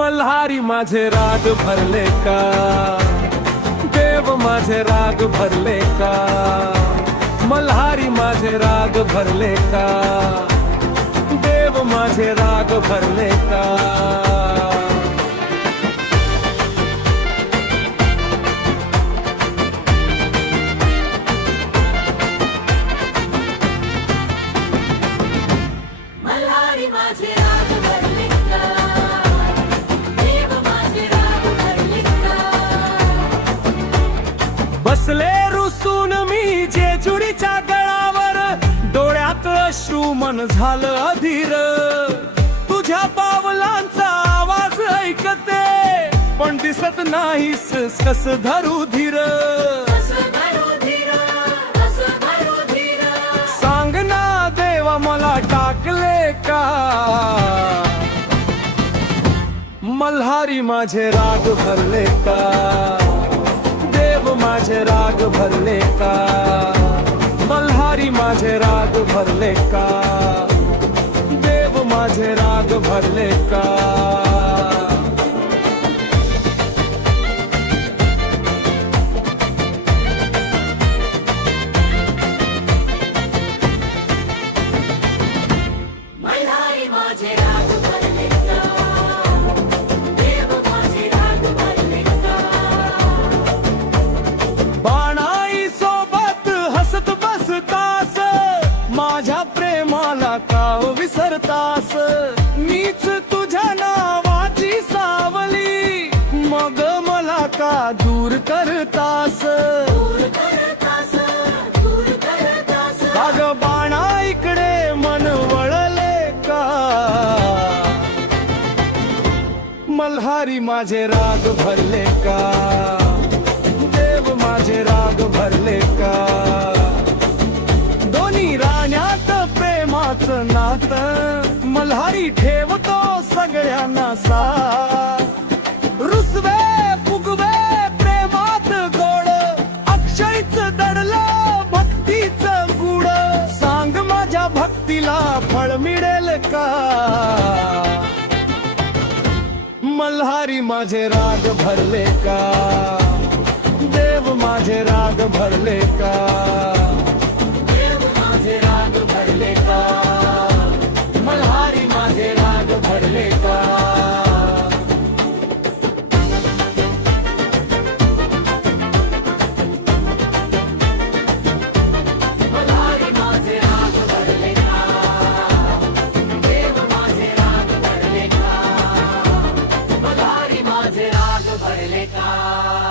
मल्हारी माझे राग भरले का, देव माझे राग भरले का, मल्हारी माझे राग भरले का, देव माझे राग भरले का। मल्हारी माझे राग भरले का, देव माझे राग भरले का। बसले रुसून मी जेजुरीच्या गळावर, डोळ्यात अश्रू मन झालं अधीर। तुझ्या पावलांचा आवाज ऐकते, पण दिसत नाहीस कस धरू धीर। सांग ना देवा मला टाकले का, मल्हारी माझे राग भरले का, देव माझे राग भरले का, मल्हारी माझे राग भरले का, देव माझे राग भरले का। मल्हारी माझे राग भरले का, देव माझे राग भरले का। बाणाई सोबत हसत बसतास, माझ्या प्रेमाला का विसरतास। मीच तुझ्या नावाची सावली, मग मला का दूर करतास। काग बाणा इकडे मन वळले का, मल्हारी माझे राग भरले का, देव माझे राग भरले का। दोन्ही राण्यात प्रेमाचं नातं, मल्हारी ठेवतो सगळ्यांना साथ। रुसवे फुगवे प्रेमात गोड, अक्षयच दडलं भक्तीचं गुड। सांग माझ्या भक्तीला फळ मिळेल का, मल्हारी माझे राग भरले का, देव माझे राग भरले का, देव माझे राग भरले का, मल्हारी माझे राग भरले का। मल्हारी माझे राग भरले का, देव माझे राग भरले का, मल्हारी माझे राग भरले का।